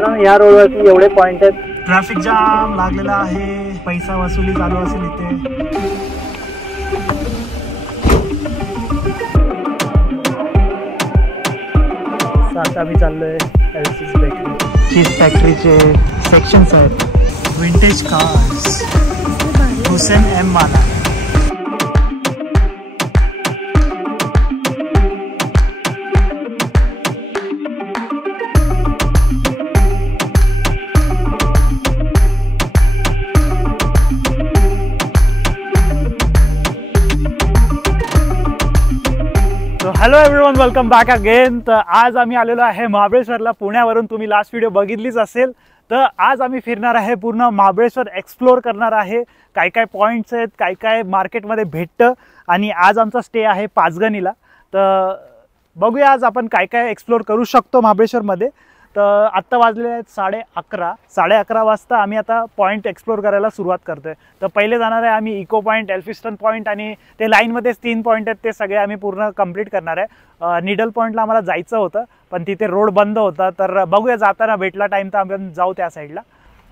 मित्रांनो या रोडवरती एवढे पॉइंट आहेत, ट्रॅफिक जाम लागलेला आहे, पैसा वसुली चालू असेल इथे. आता आम्ही चाललोय एलसीस बेकरी. चीज फॅक्टरीचे सेक्शन्स आहेत. विंटेज कार्स, हुसेन एम माला. Hello everyone, welcome back again. तर आज आम्ही आलेलो आहे महाबळेश्वरला. पुण्यावरून तुम्ही लास्ट व्हिडिओ बघितलीच असेल. तर आज आम्ही फिरणार आहे, पूर्ण महाबळेश्वर एक्सप्लोर करणार आहे. काय काय पॉईंट्स आहेत, काय काय मार्केटमध्ये भेटतं. आणि आज आमचा स्टे आहे पाचगणीला. तर बघूया आज आपण काय काय एक्सप्लोर करू शकतो महाबळेश्वरमध्ये. तर आत्ता वाजले आहेत 11:30 वाजता. आम्ही आता पॉईंट एक्सप्लोर करायला सुरुवात करतोय. तर पहिले जाणार आहे आम्ही इको पॉईंट, एल्फिस्टन पॉईंट आणि ते लाईनमध्येच 3 पॉईंट आहेत, ते सगळे आम्ही पूर्ण कंप्लीट करणार आहे. निडल पॉईंटला आम्हाला जायचं होतं पण तिथे रोड बंद होता. तर बघूया जाताना भेटला टाईम तर आपण जाऊ त्या साईडला.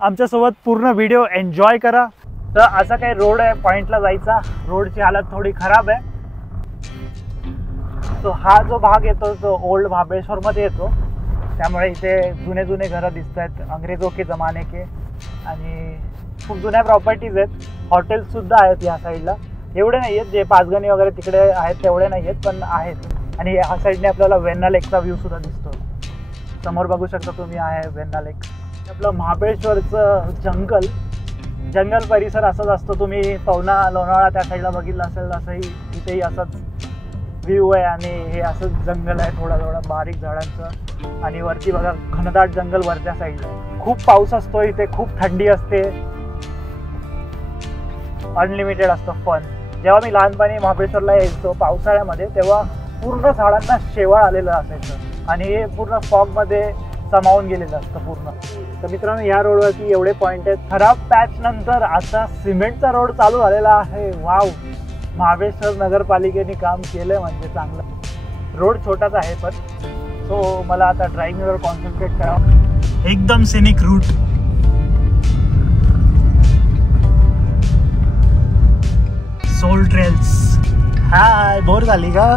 आमच्यासोबत पूर्ण व्हिडिओ एन्जॉय करा. तर असा काही रोड आहे पॉईंटला जायचा. रोडची हालत थोडी खराब आहे. तो हा जो भाग येतो तो ओल्ड महाबळेश्वरमध्ये येतो, त्यामुळे इथे जुने घरं दिसत आहेत, अंग्रेजों के जमाने के. आणि खूप जुन्या प्रॉपर्टीज आहेत. हॉटेल्ससुद्धा आहेत या साईडला. एवढे नाही आहेत जे पाचगणी वगैरे तिकडे आहेत तेवढे नाही आहेत, पण आहेत. आणि ह्या साईडने आपल्याला वेण्णा लेकचा व्ह्यूसुद्धा दिसतो. समोर बघू शकता तुम्ही आहे वेण्णा लेक. आपलं महाबळेश्वरचं जंगल परिसर असाच असतो. तुम्ही पवना लोणावळा त्या साईडला बघितलं असेल, असंही इथेही असंच व्ह्यू आहे. आणि हे असंच जंगल आहे, थोडा बारीक झाडांचं. आणि वरती बघा घनदाट जंगल वरच्या साईडला. खूप पाऊस असतो इथे, खूप थंडी असते, अनलिमिटेड असतं फन. जेव्हा मी लहानपणी महाबळेश्वरला यायचो पावसाळ्यामध्ये, तेव्हा पूर्ण झाडांना शेवाळ आलेलं असायचं आणि हे पूर्ण फॉगमध्ये समावून गेलेलं असतं पूर्ण. तर मित्रांनो या रोडवरती एवढे पॉईंट आहेत. खराब पॅच नंतर आता सिमेंटचा रोड चालू झालेला आहे. वाव, महाबळेश्वर नगरपालिकेने काम केलं म्हणजे चांगलं. रोड छोटाच आहे पण सो मला आता ड्रायव्हिंगवर कॉन्सन्ट्रेट करावं. एकदम scenic route. Soul trails. Hi, bore झाली का?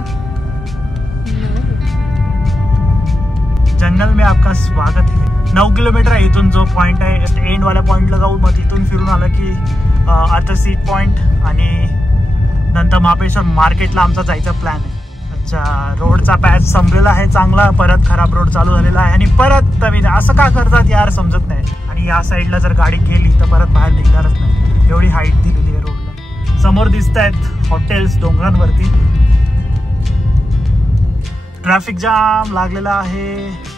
जंगल में आपका स्वागत है. 9 किलोमीटर आहे इथून जो पॉइंट आहे. एंड वाल्या पॉइंटला जाऊ, मग तिथून फिरून आलं की आता सीट पॉइंट आणि नंतर महाबळेश्वर मार्केटला आमचा जायचा प्लॅन आहे. अच्छा, रोडचा पॅच संपलेला आहे चांगला, परत खराब रोड चालू झालेला आहे. आणि परत नवीन. असं का करतात यार, समजत नाही. आणि या साईडला जर गाडी गेली तर परत बाहेर निघणारच नाही, एवढी हाईट दिलेली आहे रोडला. समोर दिसत आहेत हॉटेल्स डोंगरांवरती. ट्रॅफिक जाम लागलेला आहे,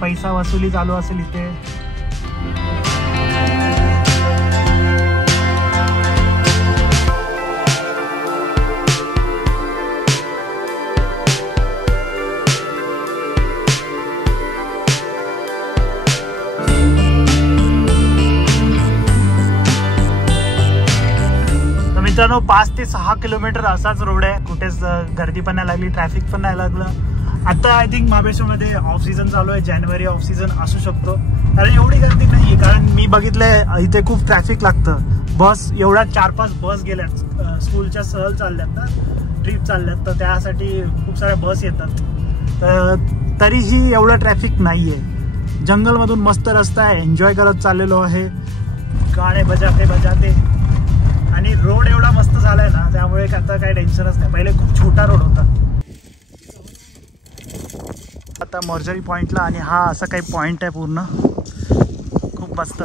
पैसा वसुली चालू असेल इथे. मित्रांनो 5 ते 6 किलोमीटर असाच रोड आहे. कुठेच गर्दी पण नाही लागली, ट्रॅफिक पण नाही लागलं. आता आय थिंक महाबळेश्वरमध्ये ऑफ सीझन चालू आहे, जानेवारी ऑफ सीझन असू शकतो, कारण एवढी गर्दी नाही आहे. कारण मी बघितलंय इथे खूप ट्रॅफिक लागतं. बस एवढ्या 4-5 बस गेल्यात, स्कूलच्या सहल चालल्यात ना, ट्रिप चालल्यात, तर त्यासाठी खूप साऱ्या बस येतात. तर तरीही एवढं ट्रॅफिक नाही आहे. जंगलमधून मस्त रस्ता आहे, एन्जॉय करत चाललेलो आहे, गाणे बजाते. आणि रोड एवढा मस्त झालाय ना, त्यामुळे आता काही टेन्शनच नाही. पहिले खूप छोटा रोड होता. आता मोर्जरी पॉइंटला, आणि हा असा काही पॉइंट आहे पूर्ण खूप मस्त.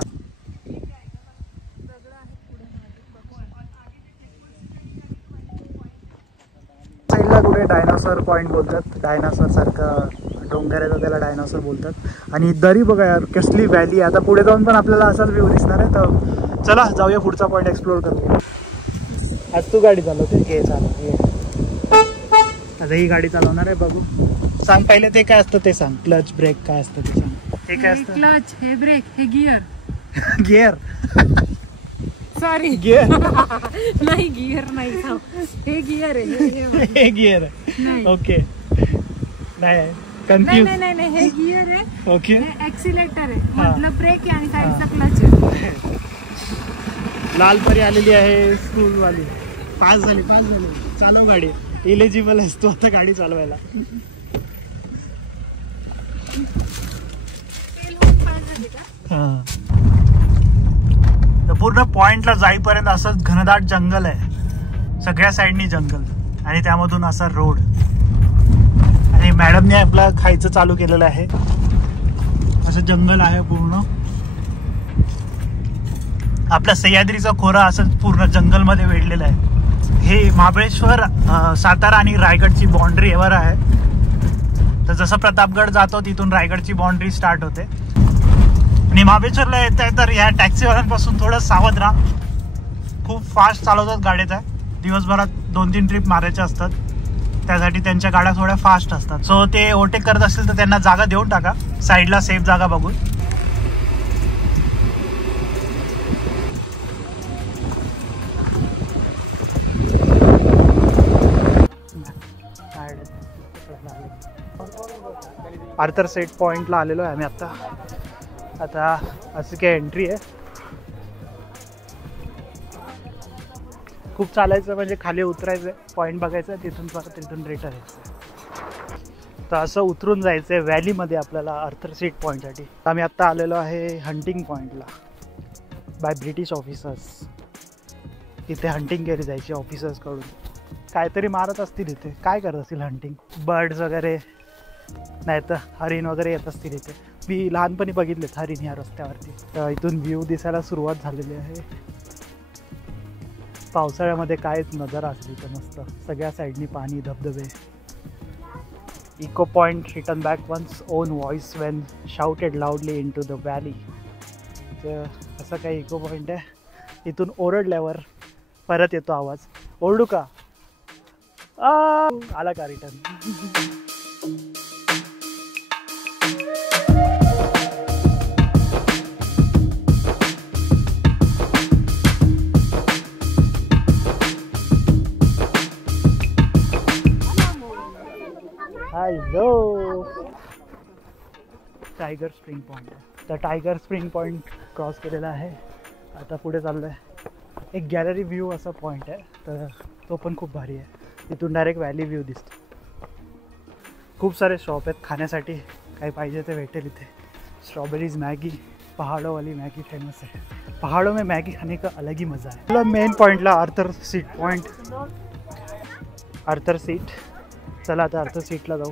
साईडला कुठे डायनासोर पॉइंट बोलतात, डायनासोर सारखं डोंगर आहे, त्याला डायनासोर बोलतात. आणि दरी बघा यार, कसली व्हॅली. आता पुढे जाऊन पण आपल्याला असाच व्ह्यू दिसणार आहे. तर चला जाऊया, पुढचा पॉईंट एक्सप्लोर करूया. आज तू गाडी चालवते घे, चालव. आता ही गाडी चालवणार आहे, बघू. सांग पहिले ते काय असतं ते सांग. क्लच ब्रेक काय असतं ते सांग. हे काय असतं? क्लच, हे ब्रेक, हे गिअर. गिअर सॉरी, गिअर नाही, गिअर नाही, हे गिअर आहे. हे गिअर आहे. ओके, नाही कन्फ्यूज. नाही हे गियर आहे. ओके. हे एक्सिलेटर आहे. हा. मतलब ब्रेक आहे आणि साईडचा क्लच आहे. लाल परी आलेली आहे स्कूल वाली. पास झाली. चालू गाडी. इलिजिबल आहेस तू आता गाडी चालवायला. हा. पूर्ण पॉइंटला जाईपर्यंत असं घनदाट जंगल आहे. सगळ्या साईडनी जंगल आणि त्यामधून असा रोड. आणि मॅडमने आपला खायचं चालू केलेलं आहे. असं जंगल आहे पूर्ण. आपला सह्याद्रीचा खोरा असं पूर्ण जंगलमध्ये वेढलेला आहे. हे महाबळेश्वर, सातारा आणि रायगडची बाउंड्री एवर आहे. तर जसं प्रतापगड जातो तिथून रायगडची बाउंड्री स्टार्ट होते. आणि महाबळेश्वरला येत आहे तर ह्या टॅक्सीवाल्यांपासून थोडं सावध राहा. खूप फास्ट चालवतात गाड्या. दिवसभरात 2-3 ट्रिप मारायच्या असतात. त्यासाठी त्यांच्या गाड्या थोड्या फास्ट असतात. सो ते ओव्हरटेक करत असतील तर त्यांना जागा देऊन टाका. साईडला सेफ जागा बघून. आर्थर सेट पॉइंटला आलेलो आहे आम्ही आता अशी काय एंट्री आहे. खूप चालायचं म्हणजे खाली उतरायचं, पॉईंट बघायचं, तिथून परत रिटर्न यायचं. तर असं उतरून जायचं आहे व्हॅलीमध्ये आपल्याला आर्थर सीट पॉईंटसाठी. आम्ही आत्ता आलेलो आहे हंटिंग पॉईंटला बाय ब्रिटिश ऑफिसर्स. इथे हंटिंग केली जायची ऑफिसर्सकडून. काहीतरी मारत असतील इथे. काय करत असतील हंटिंग? बर्ड्स वगैरे, नाही तर हरिण वगैरे येत असतील इथे. मी लहानपणी बघितलेत हरिण ह्या रस्त्यावरती. तर इथून व्ह्यू दिसायला सुरुवात झालेली आहे. पावसाळ्यामध्ये कायच नजारा असली तर मस्त. सगळ्या साईडनी पाणी, धबधबे. Echo point return back one's own voice when shouted loudly into the valley. तर असं काही इको पॉईंट आहे. इथून ओरडल्यावर परत येतो आवाज. ओरडू का? आला का return? Hello. Tiger spring point. तर टायगर स्प्रिंग पॉईंट क्रॉस केलेला आहे. आता पुढे चाललो आहे. एक गॅलरी व्ह्यू असा पॉईंट आहे. तर तो पण खूप भारी आहे. तिथून डायरेक्ट व्हॅली व्ह्यू दिसतो. खूप सारे शॉप आहेत खाण्यासाठी. काही पाहिजे ते भेटेल इथे. स्ट्रॉबेरीज मॅगी, पहाड़ों वाली मैगी फेमस है. पहाड़ों में मैगी खाने का अलग ही मज़ा है. चलो मेन पॉइंटला Arthur seat point. Arthur seat. चला आता आर्थर सीटला जाऊ.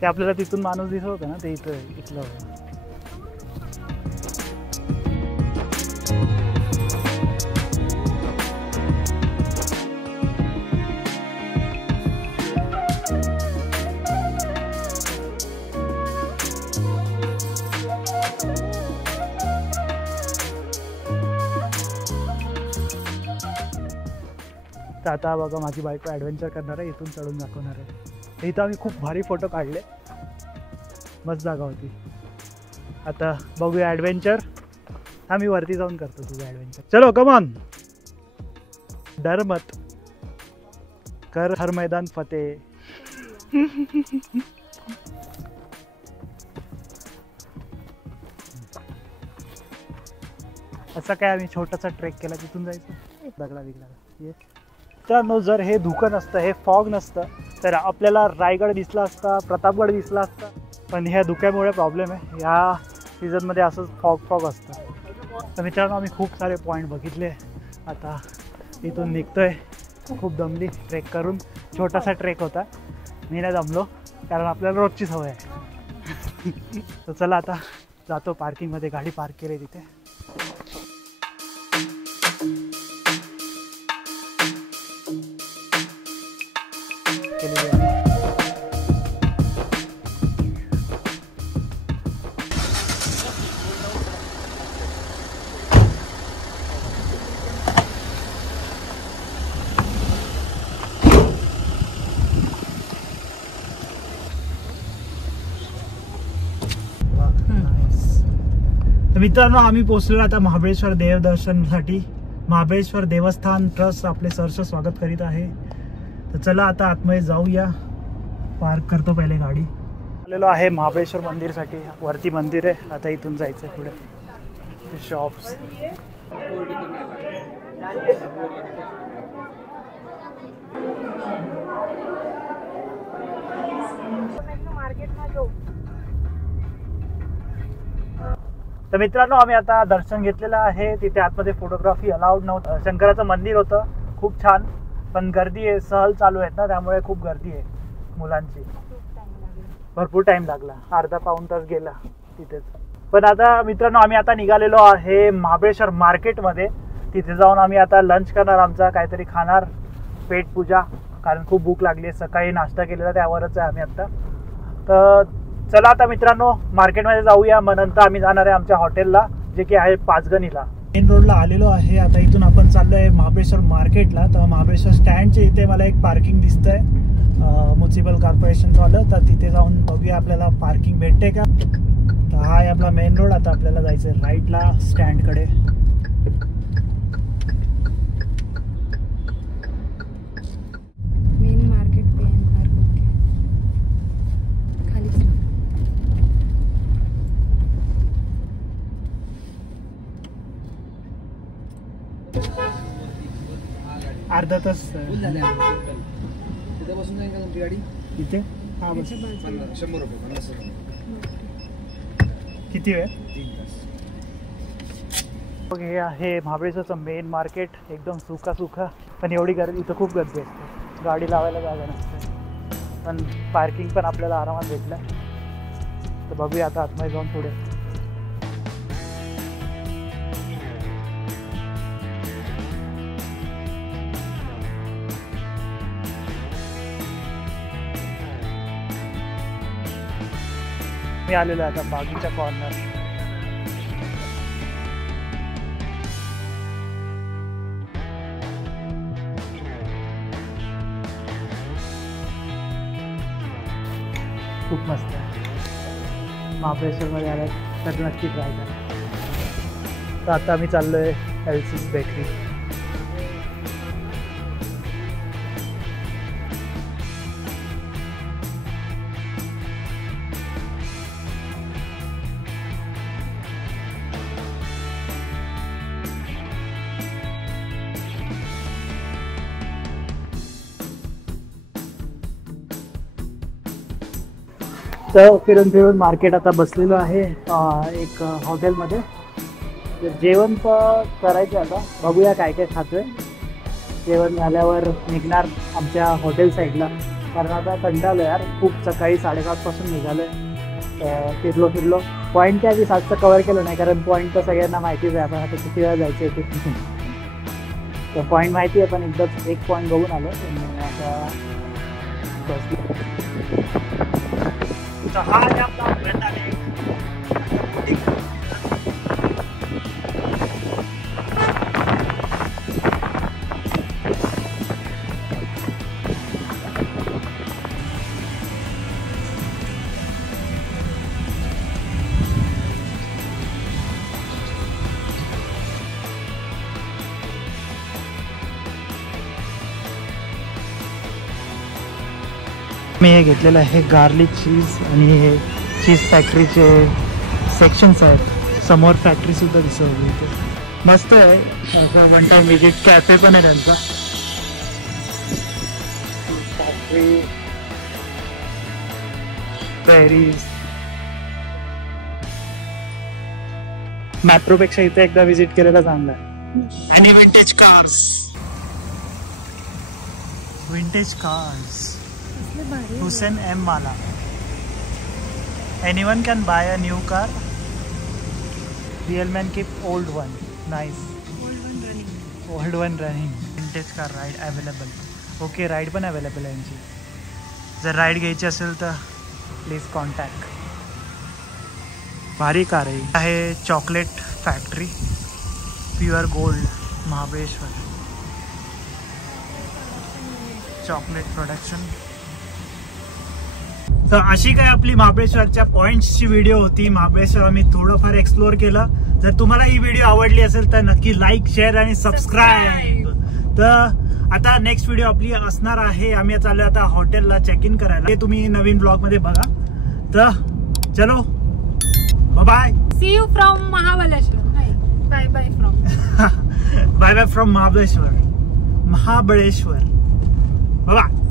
ते आपल्याला तिथून माणूस दिसत होता ना, ते इथलं. तर आता बघा माझी बायको ॲडव्हेंचर करणार आहे. इथून चढून दाखवणार आहे. इथं आम्ही खूप भारी फोटो काढले. मस्त जागा होती. आता बघूया ॲडव्हेंचर. आम्ही वरती जाऊन करतो तुझं ॲडव्हेंचर. चलो कमॉन. डर मत कर हर मैदान फतेह. असं काय आम्ही छोटासा ट्रेक केला. तिथून जायचं दगडा बिगडा. मित्रांनो, जर हे धुकं नसतं, हे फॉग नसतं तर आपल्याला रायगड दिसला असता, प्रतापगड दिसला असता. पण ह्या धुक्यामुळे प्रॉब्लेम आहे. ह्या सीझनमध्ये असंच फॉग असतं. तर मित्रांनो, आम्ही खूप सारे पॉईंट बघितले. आता इथून निघतोय. खूप दमली ट्रेक करून. छोटासा ट्रेक होता. मी नाही दमलो कारण आपल्याला रोजची सवय आहे. तर चला आता जातो पार्किंगमध्ये. गाडी पार्क केली तिथे. मित्रांनो, आम्ही पोहोचलो आता महाबळेश्वर देवदर्शनसाठी. महाबळेश्वर देवस्थान ट्रस्ट आपले सहर्ष स्वागत करीत आहे. तर चला आता आतमध्ये जाऊया. पार्क करतो पहिले गाडी. आलेलो आहे महाबळेश्वर मंदिरसाठी. वरती मंदिर आहे, आता इथून जायचं पुढे. शॉप्स तर मित्रांनो, आम्ही आता दर्शन घेतलेलं आहे. तिथे आतमध्ये फोटोग्राफी अलाउड नव्हतं. शंकराचं मंदिर होतं, खूप छान, पण गर्दी आहे, सहल चालू आहेत ना, त्यामुळे खूप गर्दी आहे मुलांची. भरपूर टाइम लागला, अर्धा पाऊण तास गेला तिथेच. पण आता मित्रांनो, आम्ही आता निघालेलो आहे महाबळेश्वर मार्केटमध्ये. तिथे जाऊन आम्ही आता लंच करणार, आमचा काहीतरी खाणार, पेट पूजा, कारण खूप भूक लागली आहे. सकाळी नाश्ता केलेला त्यावरच आहे आम्ही आत्ता. तर चला आता मित्रांनो मार्केटमध्ये जाऊया, मग नंतर आम्ही जाणार आहे आमच्या हॉटेलला, जे की आहे पाचगणीला. मेन रोडला आलेलो आहे. आता इथून आपण चाललोय महाबळेश्वर मार्केटला. तर महाबळेश्वर स्टँडच्या इथे मला एक पार्किंग दिसतंय म्युन्सिपल कॉर्पोरेशनवालं. तर तिथे जाऊन बघूया आपल्याला पार्किंग भेटते का. तर हा आहे आपला मेन रोड. आता आपल्याला जायचं आहे राईटला स्टँडकडे. मेन मार्केट पे खाली अर्धा तास तिथे बसून जाईल का तुमची गाडी? इथे. हा बस. 100 रुपये 50 रुपये. किती वेळ? 3 तास. हे आहे महाबळेश्वरचं मेन मार्केट. एकदम सुका पण एवढी गर्दी, इथं खूप गर्दी असते, गाडी लावायला जागा नसते. पण पार्किंग पण आपल्याला आरामात भेटलं. तर बघूया आता आतमध्ये जाऊन पुढे. मी आलेलो आहे आता बागीच्या कॉर्नर. खूप मस्त आहे. महाबळेश्वरमध्ये आलात तर नक्की ट्राय करा. तर आता आम्ही चाललोय एलसीज बेकरी. तर फिरून मार्केट आता बसलेलो आहे एक हॉटेलमध्ये. तर जेवण पण करायचं आता, बघूया काय काय खातोय. जेवण झाल्यावर निघणार आमच्या हॉटेल साईडला, कारण आता कंटाळलो यार, खूप सकाळी 7:30 पासून निघालोय. फिरलो पॉईंट त्या आधी 7चं कवर केलं नाही, कारण पॉईंट तर सगळ्यांना माहितीच आहे. आपण आता किती वेळा जायचं आहे ते. तर पॉईंट माहिती आहे, पण एकदाच एक पॉईंट बघून आलो. आता हा आहे आपला ब्रँड आहे. मी हे घेतलेलं आहे गार्लिक चीज, आणि हे चीज फॅक्टरीचे सेक्शन्स आहेत. समोर फॅक्टरी सुद्धा दिसत होती इथे. मस्त आहे. One time visit. कॅफे पण आहे त्यांचा. फॅक्टरी पेरीज. मॅट्रोपेक्षा इथे एकदा विजिट केलेला चांगला आहे. आणि vintage cars. Hussain M. Mala. Anyone can buy a new car. Real man keep old one. Nice. Old one running. Vintage car ride available. Okay, ride पण available आहे यांची. जर राईड घ्यायची असेल तर प्लीज कॉन्टॅक्ट. भारी कार आहे chocolate factory. Pure gold Mahabaleshwar. Chocolate production. तर अशी काय आपली महाबळेश्वरच्या पॉइंट्सची व्हिडिओ होती. महाबळेश्वर आम्ही थोडंफार एक्सप्लोर केलं. जर तुम्हाला ही व्हिडिओ आवडली असेल तर नक्की लाईक, शेअर आणि सबस्क्राईब. तर आता नेक्स्ट व्हिडिओ आपली असणार आहे. आम्ही चाललो आता हॉटेलला चेक इन करायला. ते तुम्ही नवीन ब्लॉग मध्ये बघा. तर चलो bye see you from Mahabaleshwar. Bye bye from bye bye from Mahabaleshwar. बाय.